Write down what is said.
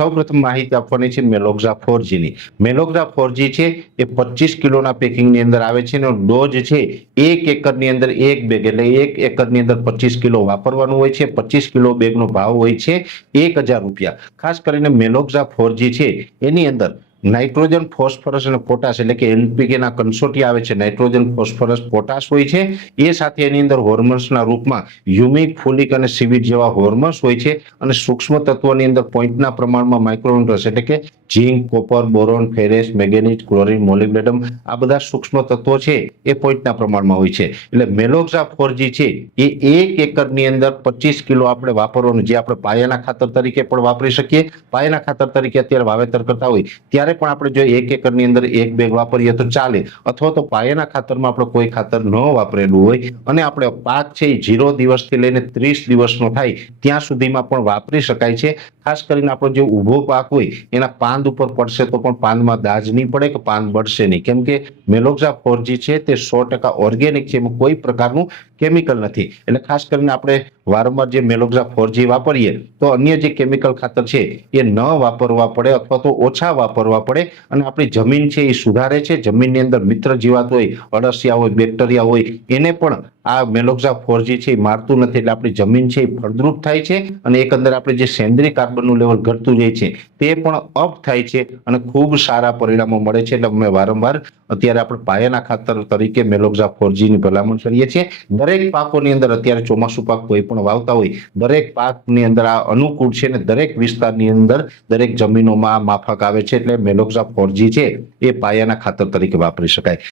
સૌપ્રથમ માહિતી આપવાની છે મેલોક્ઝા 4G ની। મેલોક્ઝા 4G છે એ 25 કિલોના પેકિંગની અંદર આવે છે અને ડોઝ છે 1 એકરની અંદર 1 બેગ એટલે 1 એકરની અંદર 25 કિલો વાપરવાનું હોય છે। 25 કિલો બેગનો ભાવ હોય છે 1000 રૂપિયા। ખાસ કરીને મેલોક્ઝા 4G છે એની અંદર નાઇટ્રોજન, ફોસ્ફરસ અને પોટાશ એટલે કે NPK ના કંસોટી આવે છે। નાઇટ્રોજન, ફોસ્ફરસ, પોટાશ હોય છે। એ સાથે એની અંદર હોર્મોન્સના રૂપમાં હ્યુમિક, ફોલિક અને સીવીડ જેવા હોર્મોન્સ હોય છે અને સૂક્ષ્મ તત્વોની અંદર પોઈન્ટના પ્રમાણમાં માઇક્રોન્યુટ્રન્સ એટલે કે zinc, copper, boron, ferrous, manganese, chlorine, molybdenum આ બધા સૂક્ષ્મ તત્વો છે એ પોઈન્ટના પ્રમાણમાં હોય છે। એટલે મેલોક્ઝા 4G છે એ 1 એકરની અંદર 25 કિલો આપણે વાપરવાનું, જે આપણે પાયાના ખાતર તરીકે પણ વાપરી શકીએ। પાયાના ખાતર તરીકે અત્યારે વાવેતર કરતા હોય ત્યારે પણ આપણે જો 1 એકરની અંદર 1 બેગ વાપરીએ તો ચાલે, અથવા તો પાયાના ખાતરમાં આપણે કોઈ ખાતર ન વાપરેલું હોય અને આપણે પાક છે એ 0 દિવસથી લઈને 30 દિવસનો થાય ત્યાં સુધીમાં પણ વાપરી શકાય છે। ખાસ કરીને આપણો જે ઊભો પાક હોય એના પાંદ ઉપર પડશે તો પણ પાંદમાં દાજ નહીં પડે કે પાન બળશે નહીં, કેમ કે મેલોક્ઝા 4G છે તે 100% ઓર્ગેનિક છે, એમાં કોઈ પ્રકારનું કેમિકલ નથી। એટલે ખાસ કરીને આપણે વારંવાર જે મેલોક્ઝા 4G વાપરીએ તો અન્ય જે કેમિકલ ખાતર છે એ ન વાપરવા પડે અથવા તો ઓછા વાપરવા પડે અને આપણી જમીન છે એ સુધારે છે। જમીનની અંદર મિત્ર જીવાત હોય, અળસિયા હોય, બેક્ટેરિયા હોય એને પણ આ મેલોક્ઝા 4G છે એ મારતું નથી। એટલે આપણી જમીન છે એ ફળદ્રુપ થાય છે અને એકંદર આપણે જે સેન્દ્રિય કાર્બનનું લેવલ ઘટતું જાય છે તે પણ અપ થાય છે અને ખૂબ સારા પરિણામો મળે છે। એટલે અમે વારંવાર અત્યારે આપણે પાયાના ખાતર તરીકે મેલોક્ઝા 4G ની ભલામણ કરીએ છીએ। દરેક પાકોની અંદર અત્યારે ચોમાસુ પાક કોઈ પણ વાવતા હોય દરેક પાકની અંદર આ અનુકૂળ છે અને દરેક વિસ્તારની અંદર દરેક જમીનોમાં માફક આવે છે। એટલે મેલોક્ઝા 4G છે એ પાયાના ખાતર તરીકે વાપરી શકાય।